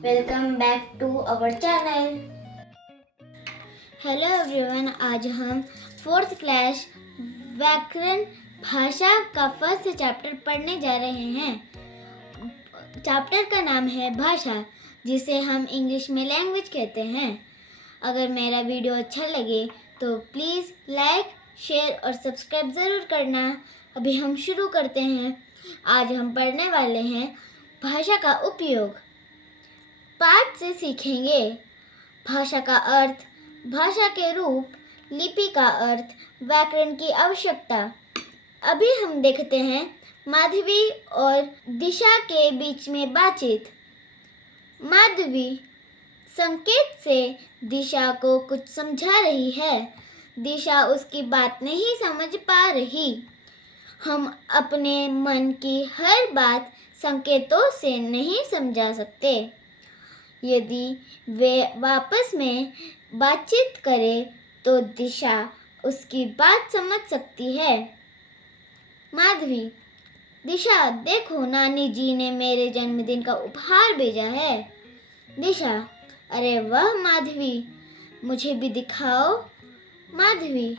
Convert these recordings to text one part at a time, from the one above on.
Welcome back to our channel. Hello everyone, आज हम 4th class व्याकरण भाषा का फर्स्ट चैप्टर पढ़ने जा रहे हैं। चैप्टर का नाम है भाषा, जिसे हम इंग्लिश में लैंग्वेज कहते हैं। अगर मेरा वीडियो अच्छा लगे तो प्लीज़ लाइक, शेयर और सब्सक्राइब ज़रूर करना। अभी हम शुरू करते हैं। आज हम पढ़ने वाले हैं भाषा का उपयोग। पाठ से सीखेंगे भाषा का अर्थ, भाषा के रूप, लिपि का अर्थ, व्याकरण की आवश्यकता। अभी हम देखते हैं माधवी और दिशा के बीच में बातचीत। माधवी संकेत से दिशा को कुछ समझा रही है। दिशा उसकी बात नहीं समझ पा रही। हम अपने मन की हर बात संकेतों से नहीं समझा सकते। यदि वे आपस में बातचीत करें तो दिशा उसकी बात समझ सकती है। माधवी, दिशा देखो, नानी जी ने मेरे जन्मदिन का उपहार भेजा है। दिशा, अरे वाह माधवी, मुझे भी दिखाओ। माधवी,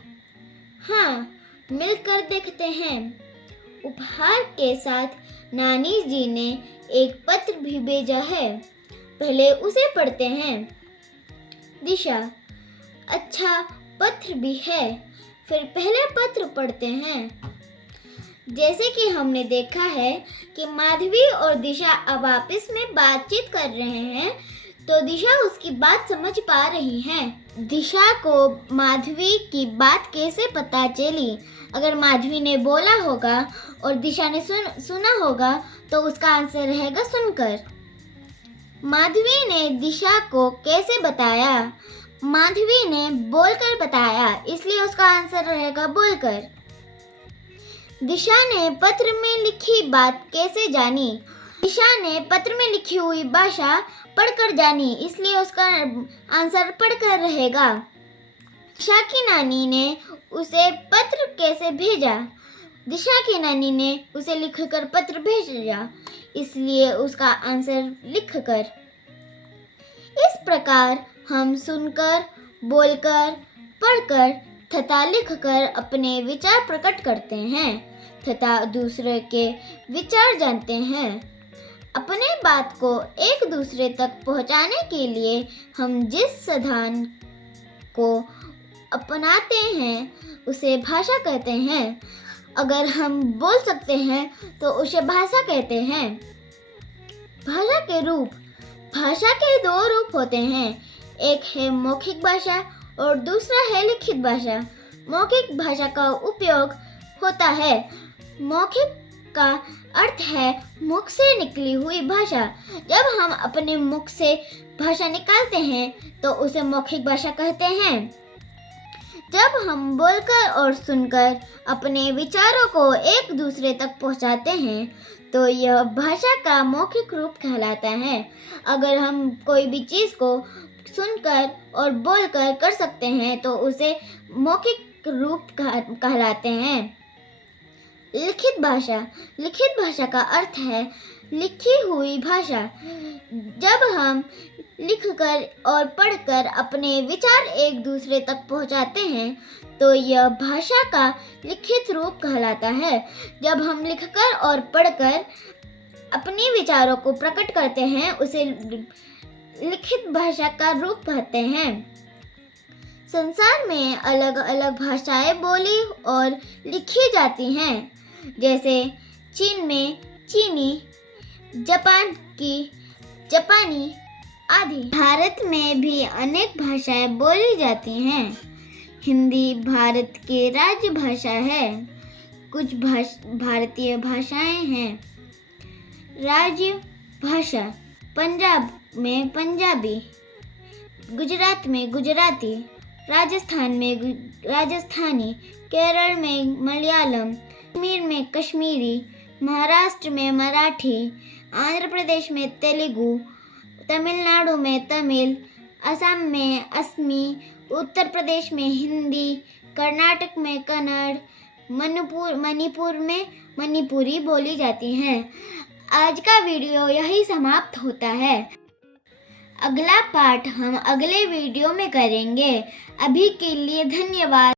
हाँ, मिलकर देखते हैं। उपहार के साथ नानी जी ने एक पत्र भी भेजा है, पहले उसे पढ़ते हैं। दिशा, अच्छा, पत्र भी है, फिर पहले पत्र पढ़ते हैं। जैसे कि हमने देखा है कि माधवी और दिशा अब आपस में बातचीत कर रहे हैं, तो दिशा उसकी बात समझ पा रही है। दिशा को माधवी की बात कैसे पता चली? अगर माधवी ने बोला होगा और दिशा ने सुना होगा तो उसका आंसर रहेगा सुनकर। माधवी ने दिशा को कैसे बताया? माधवी ने बोलकर बताया, इसलिए उसका आंसर रहेगा बोलकर। दिशा ने पत्र में लिखी बात कैसे जानी? दिशा ने पत्र में लिखी हुई भाषा पढ़कर जानी, इसलिए उसका आंसर पढ़कर रहेगा। दिशा की नानी ने उसे पत्र कैसे भेजा? दिशा की नानी ने उसे लिखकर पत्र भेजा, इसलिए उसका आंसर लिखकर। इस प्रकार हम सुनकर, बोलकर, पढ़कर तथा लिखकर अपने विचार प्रकट करते हैं तथा दूसरे के विचार जानते हैं। अपने बात को एक दूसरे तक पहुंचाने के लिए हम जिस साधन को अपनाते हैं उसे भाषा कहते हैं। अगर हम बोल सकते हैं तो उसे भाषा कहते हैं। भाषा के रूप। भाषा के दो रूप होते हैं, एक है मौखिक भाषा और दूसरा है लिखित भाषा। मौखिक भाषा का उपयोग होता है। मौखिक का अर्थ है मुख से निकली हुई भाषा। जब हम अपने मुख से भाषा निकालते हैं तो उसे मौखिक भाषा कहते हैं। जब हम बोलकर और सुनकर अपने विचारों को एक दूसरे तक पहुंचाते हैं तो यह भाषा का मौखिक रूप कहलाता है। अगर हम कोई भी चीज़ को सुनकर और बोलकर कर सकते हैं तो उसे मौखिक रूप कहलाते हैं। लिखित भाषा। लिखित भाषा का अर्थ है लिखी हुई भाषा। जब हम लिखकर और पढ़कर अपने विचार एक दूसरे तक पहुंचाते हैं तो यह भाषा का लिखित रूप कहलाता है। जब हम लिखकर और पढ़कर अपने विचारों को प्रकट करते हैं उसे लिखित भाषा का रूप कहते हैं। संसार में अलग अलग भाषाएं बोली और लिखी जाती हैं, जैसे चीन में चीनी, जापान की जापानी आदि। भारत में भी अनेक भाषाएं बोली जाती हैं। हिंदी भारत की राज्य भाषा है। कुछ भारतीय भाषाएं हैं। राज्य भाषा। पंजाब में पंजाबी, गुजरात में गुजराती, राजस्थान में राजस्थानी, केरल में मलयालम, कश्मीर में कश्मीरी, महाराष्ट्र में मराठी, आंध्र प्रदेश में तेलुगु, तमिलनाडु में तमिल, असम में असमी, उत्तर प्रदेश में हिंदी, कर्नाटक में कन्नड़, मणिपुर में मणिपुरी बोली जाती हैं। आज का वीडियो यही समाप्त होता है। अगला पार्ट हम अगले वीडियो में करेंगे। अभी के लिए धन्यवाद।